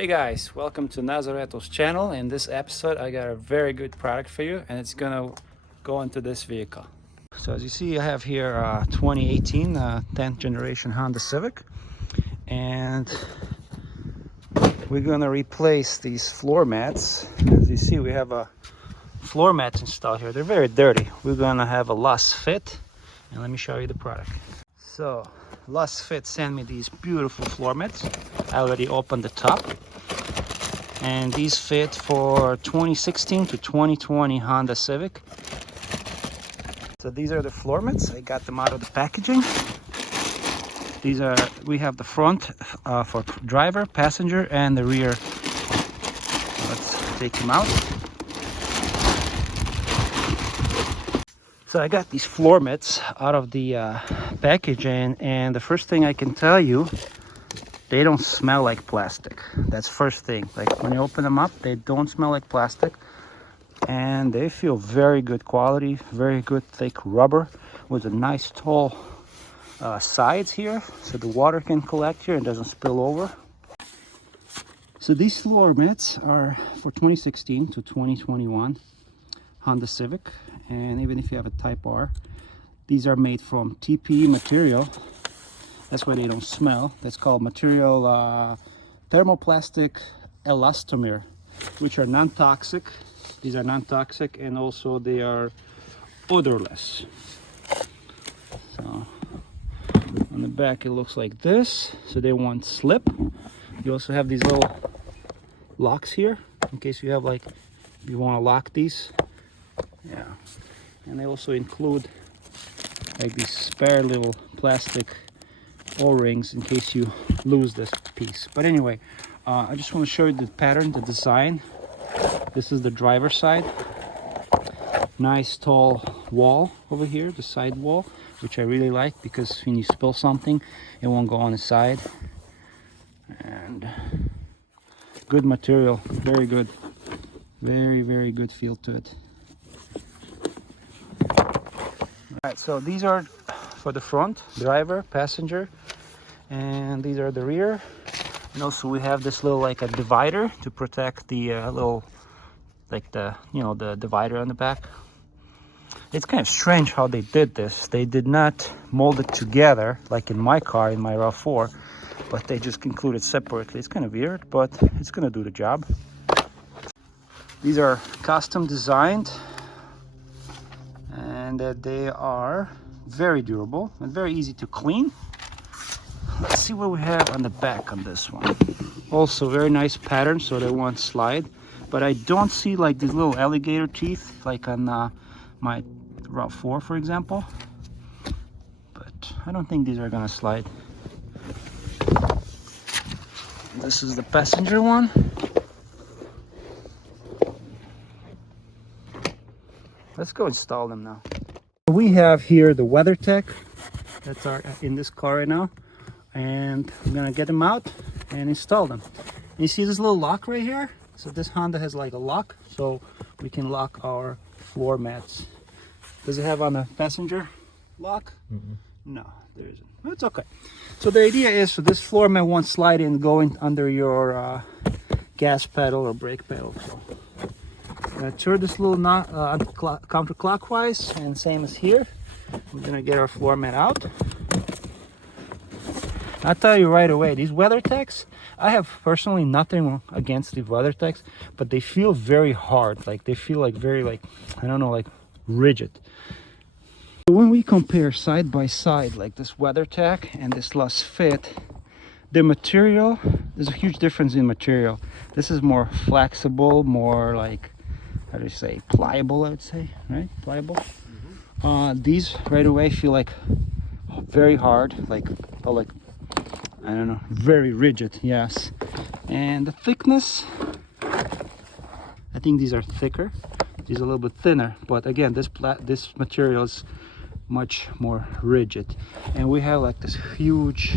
Hey guys, welcome to Nazareto's channel. In this episode I got a very good product for you and it's gonna go into this vehicle. So as you see, I have here 2018 10th generation Honda Civic, and we're gonna replace these floor mats. As you see, we have a floor mats installed here. They're very dirty. We're gonna have a LASFIT, and let me show you the product. So LASFIT sent me these beautiful floor mats. I already opened the top, and these fit for 2016 to 2020 Honda Civic. So these are the floor mats. I got them out of the packaging. We have the front for driver, passenger, and the rear. Let's take them out. So I got these floor mats out of the packaging, and the first thing I can tell you, they don't smell like plastic. That's first thing. Like when you open them up, they don't smell like plastic, and they feel very good quality, very good thick rubber with a nice tall sides here, so the water can collect here and doesn't spill over. So these floor mats are for 2016 to 2021 Honda Civic, and even if you have a Type R, these are made from TPE material. That's why they don't smell. That's called material thermoplastic elastomer, which are non-toxic. These are non-toxic, and also they are odorless. So on the back it looks like this, so they won't slip. You also have these little locks here in case you have, like, if you want to lock these. Yeah, and they also include like these spare little plastic O-rings in case you lose this piece. But anyway, I just want to show you the pattern, the design. This is the driver's side. Nice tall wall over here, the side wall, which I really like because when you spill something, it won't go on the side. And good material, very good, very good feel to it. Alright, so these are for the front, driver, passenger, and these are the rear. And also we have this little, like, a divider to protect the little, like, the, you know, the divider on the back. It's kind of strange how they did this. They did not mold it together like in my car, in my RAV4, but they just included separately. It's kind of weird, but it's gonna do the job. These are custom designed, and they are very durable and very easy to clean. Let's see what we have on the back on this one. Also very nice pattern, so they won't slide, but I don't see like these little alligator teeth like on my RAV4, for example. But I don't think these are gonna slide. This is the passenger one. Let's go install them now. We have here the WeatherTech that's in this car right now, and I'm gonna get them out and install them. And you see this little lock right here? So this Honda has like a lock, so we can lock our floor mats. Does it have on the passenger lock? No, there isn't. But it's okay. So the idea is, so this floor mat won't slide in going under your gas pedal or brake pedal. So turn this little knot counterclockwise, and same as here. We're gonna get our floor mat out. I'll tell you right away, these WeatherTechs, I have personally nothing against the WeatherTechs, but they feel very hard. Like they feel like very, like, I don't know, like rigid. When we compare side by side, like this WeatherTech and this LASFIT, the material, there's a huge difference in material. This is more flexible, more like, how do you say, pliable, I would say, right? Pliable. These right away feel like very hard, like I don't know, very rigid. Yes. And the thickness, I think these are thicker. These are a little bit thinner, but again, this material is much more rigid. And we have like this huge,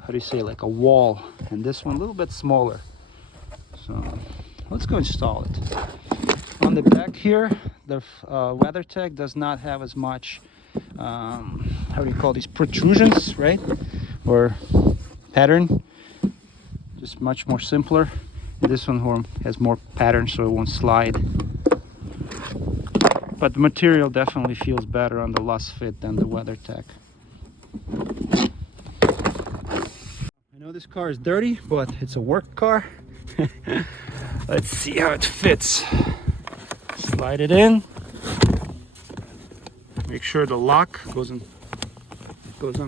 how do you say, like a wall, and this one a little bit smaller. So let's go install it. On the back here, the WeatherTech does not have as much, how do you call these, protrusions, right? Or pattern. just much more simpler. And this one has more pattern, so it won't slide. But the material definitely feels better on the LASFIT than the WeatherTech. I know this car is dirty, but it's a work car. Let's see how it fits. Slide it in. Make sure the lock goes on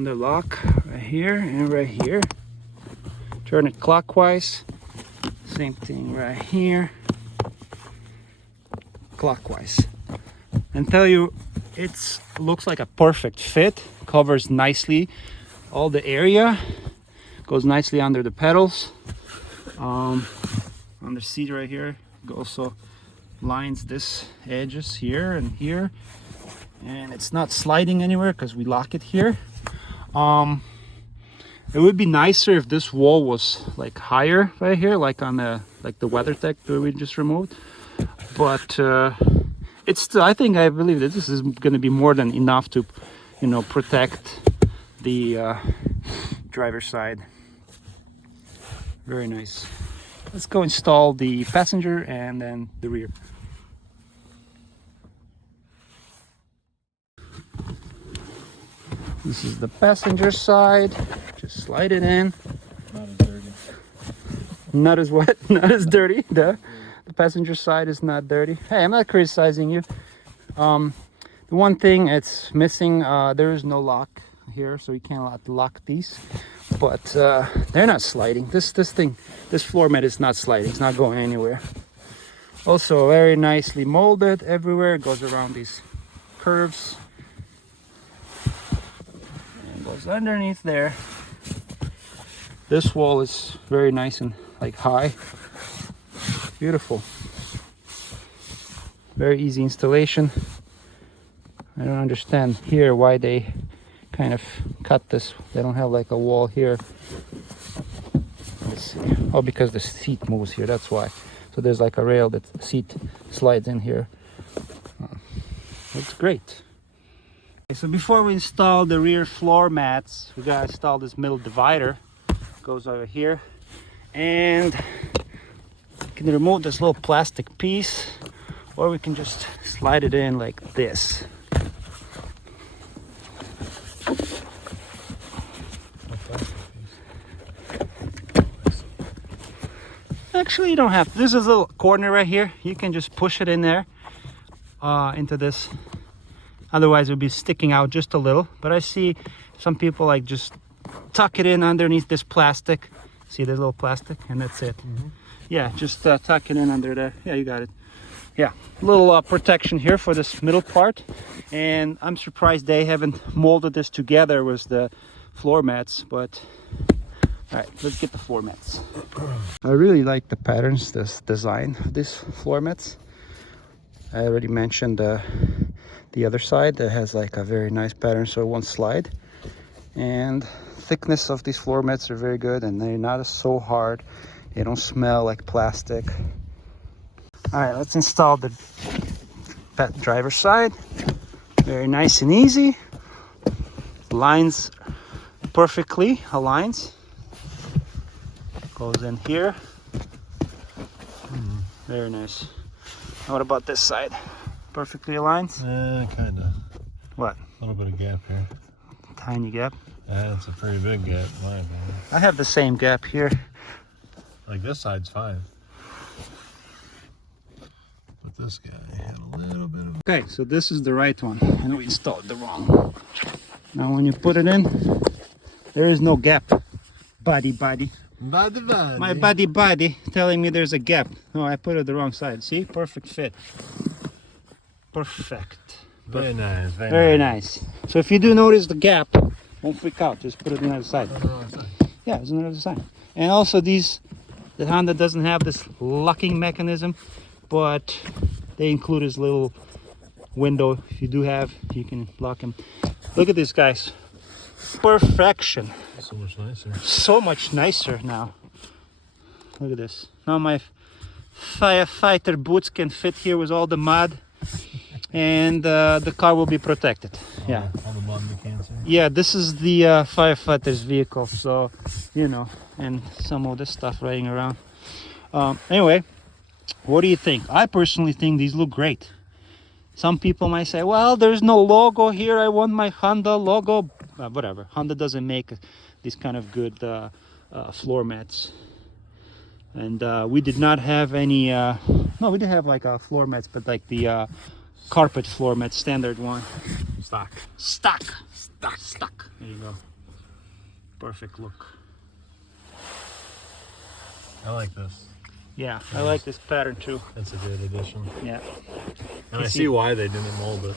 the lock right here and right here. Turn it clockwise. Same thing right here. Clockwise. And tell you, it looks like a perfect fit. Covers nicely all the area. Goes nicely under the pedals. On the seat right here. It also lines this edges here and here. And it's not sliding anywhere because we lock it here. It would be nicer if this wall was like higher right here, like on the WeatherTech that we just removed. But it's still, I believe that this is going to be more than enough to, you know, protect the driver's side. Very nice. Let's go install the passenger and then the rear. This is the passenger side. Just slide it in. Not as dirty. Not as what? Not as dirty. The passenger side is not dirty. Hey, I'm not criticizing you. The one thing it's missing, there is no lock here, so you can't lock these. But they're not sliding. This floor mat is not sliding. It's not going anywhere. Also very nicely molded everywhere. It goes around these curves. Goes underneath there. This wall is very nice and like high. Beautiful. Very easy installation. I don't understand here why they kind of cut this. They don't have like a wall here. Let's see. Oh, because the seat moves here, that's why. So there's like a rail that the seat slides in here. Looks great. So before we install the rear floor mats, we gotta install this middle divider. Goes over here, and we can remove this little plastic piece, or we can just slide it in like this. Actually, you don't have to. This is a little corner right here. You can just push it in there into this. Otherwise it would be sticking out just a little, but I see some people like just tuck it in underneath this plastic. See this little plastic, and that's it. Yeah, just tuck it in under there. Yeah, you got it. Yeah, little protection here for this middle part. And I'm surprised they haven't molded this together with the floor mats, but all right, let's get the floor mats. I really like the patterns, this design of these floor mats. I already mentioned the other side that has like a very nice pattern, so it won't slide. And thickness of these floor mats are very good, and they're not so hard. They don't smell like plastic. All right, let's install the driver's side. Very nice and easy. Lines perfectly aligns. Goes in here. Very nice. What about this side? Perfectly aligns? Kind of. What? A little bit of gap here. Tiny gap. Yeah, it's a pretty big gap, in my opinion. I have the same gap here. Like this side's fine. But this guy had a little bit of... Okay, so this is the right one, and we installed the wrong. Now when you put it in, there is no gap. Body. My body telling me there's a gap. No, I put it the wrong side. See? Perfect fit. Perfect. Very nice. Very nice. So if you do notice the gap, don't freak out. Just put it on the other side. Yeah, it's on the other side. And also the Honda doesn't have this locking mechanism, but they include this little window. If you do have, you can lock them. Look at this, guys. Perfection. So much nicer. So much nicer now. Look at this. Now my firefighter boots can fit here with all the mud, and the car will be protected. Yeah. All the mud we can see. Yeah, this is the firefighter's vehicle, so you know, and some of this stuff riding around. Anyway, what do you think? I personally think these look great. Some people might say, well, there's no logo here, I want my Honda logo. Whatever, Honda doesn't make these kind of good floor mats. And we did not have any, no, we did have like floor mats, but like the carpet floor mat, standard one. Stock. Stuck. There you go. Perfect look. I like this. Yeah, I like this pattern too. That's a good addition. Yeah. And I see why they didn't mold it.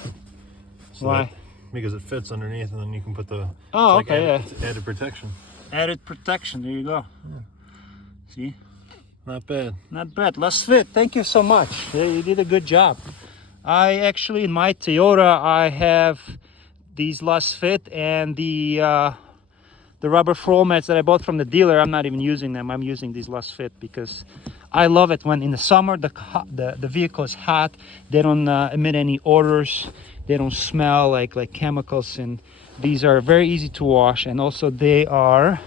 So Why? Because it fits underneath, and then you can put the added protection. Added protection. There you go. Yeah. See? Not bad. Not bad. LASFIT, thank you so much. Yeah, you did a good job. I actually, in my Toyota, I have these LASFIT and the rubber floor mats that I bought from the dealer. I'm not even using them. I'm using these LASFIT because I love it when in the summer the vehicle is hot. They don't emit any odors. They don't smell like chemicals, and these are very easy to wash, and also they are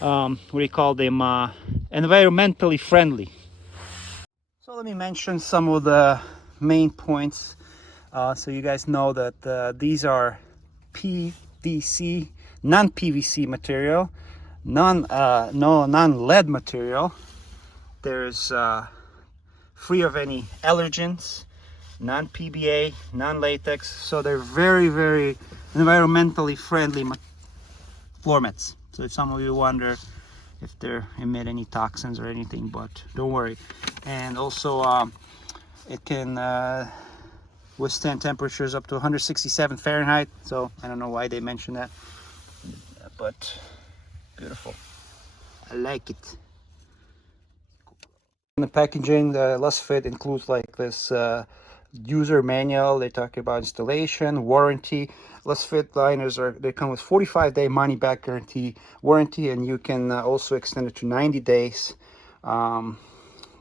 what do you call them, environmentally friendly. So let me mention some of the main points so you guys know that these are PVC, non-PVC material, non-lead material. There's free of any allergens, non-PBA, non-latex, so they're very, very environmentally friendly floor mats. So if some of you wonder if they emit any toxins or anything, but don't worry. And also it can withstand temperatures up to 167 Fahrenheit. So I don't know why they mentioned that, but beautiful. I like it. In the packaging, the LASFIT includes like this user manual. They talk about installation, warranty. LASFIT liners they come with 45-day money-back guarantee warranty, and you can also extend it to 90 days.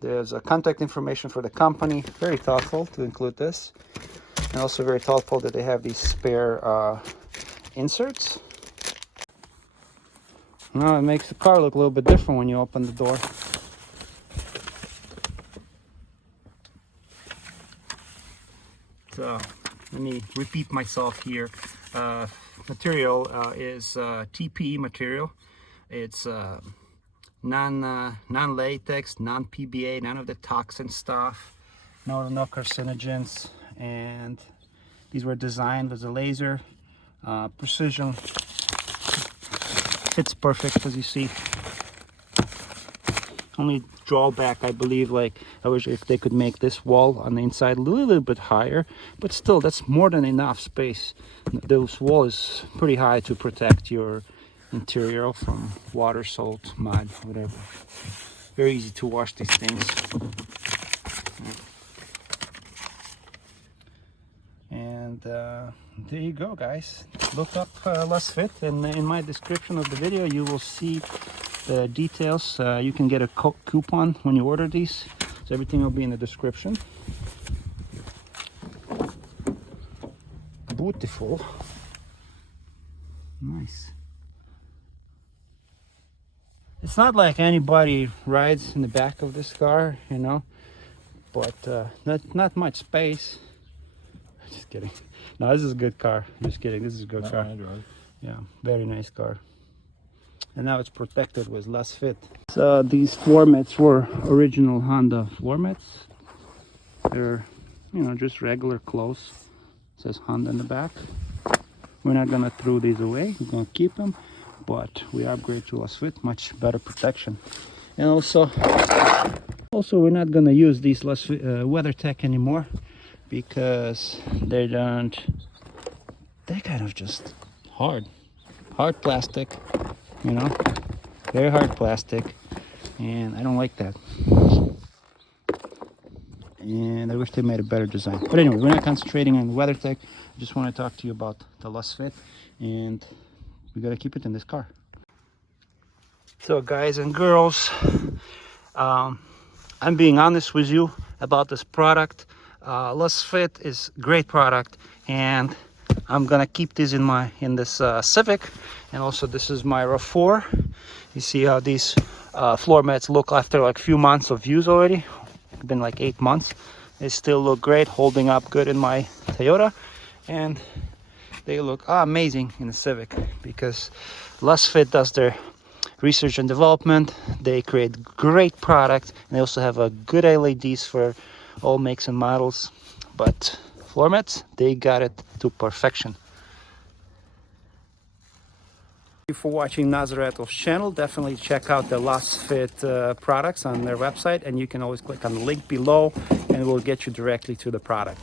There's a contact information for the company. Very thoughtful to include this, and also very thoughtful that they have these spare inserts. Now it makes the car look a little bit different when you open the door. So let me repeat myself here. Material is TPE material. It's non-latex, non-PBA, none of the toxin stuff, no carcinogens, and these were designed with a laser precision. Fits perfect, as you see. Only drawback, I believe, like I wish if they could make this wall on the inside a little bit higher, but still that's more than enough space. This wall is pretty high to protect your interior from water, salt, mud, whatever. Very easy to wash these things. And there you go, guys. Look up LASFIT, and in my description of the video you will see the details. You can get a coupon when you order these, so everything will be in the description. Beautiful. Nice. It's not like anybody rides in the back of this car, you know, but not much space. Just kidding. No, this is a good car. Just kidding. This is a good car. Yeah, very nice car. And now it's protected with LASFIT. So these floor mats were original Honda floor mats. They're, you know, just regular clothes. It says Honda in the back. We're not gonna throw these away. We're gonna keep them, but we upgrade to LASFIT, much better protection. And also we're not gonna use these LASFIT WeatherTech anymore because they're kind of just hard plastic. You know, very hard plastic, and I don't like that. And I wish they made a better design. But anyway, we're not concentrating on WeatherTech. I just want to talk to you about the LASFIT, and we gotta keep it in this car. So guys and girls, I'm being honest with you about this product. LASFIT is a great product, and I'm gonna keep these in this Civic. And also this is my RAV4. You see how these floor mats look after like a few months of use already. It's been like 8 months. They still look great, holding up good in my Toyota, and they look amazing in the Civic because LASFIT does their research and development. They create great product, and they also have a good LEDs for all makes and models. But floor mats, they got it to perfection. Thank you for watching Nazaretov's channel. Definitely check out the LASFIT products on their website, and you can always click on the link below and it will get you directly to the product.